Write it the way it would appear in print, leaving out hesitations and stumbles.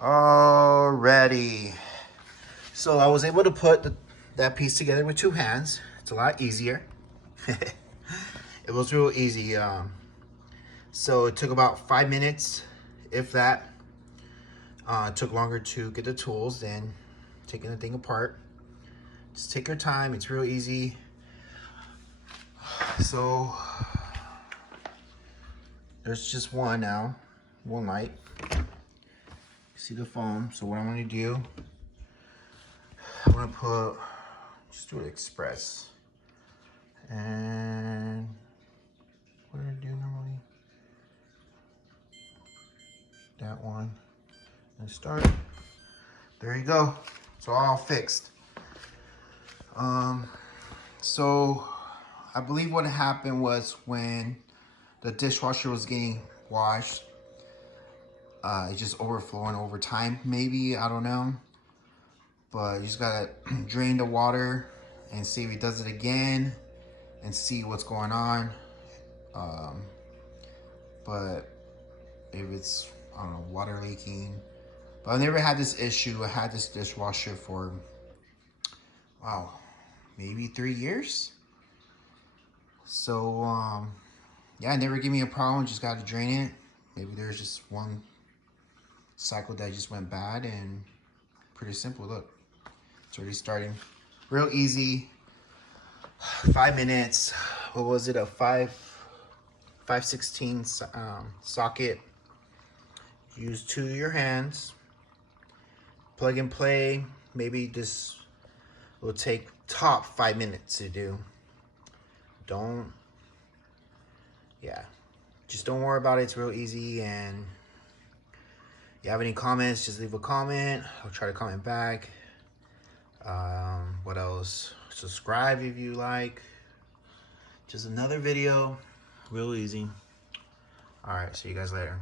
Alrighty. So I was able to put that piece together with two hands. It's a lot easier. It was real easy. So it took about 5 minutes, if that. It took longer to get the tools than taking the thing apart. Just take your time. It's real easy. So there's just one now, one light. See the foam. So what I'm gonna do, I'm gonna put, just do it express. And what do I do normally? That one. And start. There you go. It's all fixed. So I believe what happened was when the dishwasher was getting washed, it just overflowing over time, maybe, I don't know. But you just gotta drain the water and see if it does it again and see what's going on. But if it's, I don't know, water leaking. But I never had this issue. I had this dishwasher for, wow, maybe 3 years. So, yeah, it never gave me a problem. Just got to drain it. Maybe there's just one cycle that just went bad, and pretty simple. Look, it's already starting. Real easy. 5 minutes. What was it? A 5/16 socket. Use two of your hands. Plug and play. Maybe this will take top 5 minutes to do. Just don't worry about it. It's real easy. And if you have any comments, just leave a comment. I'll try to comment back. What else? Subscribe if you like. Just another video. Real easy. All right, see you guys later.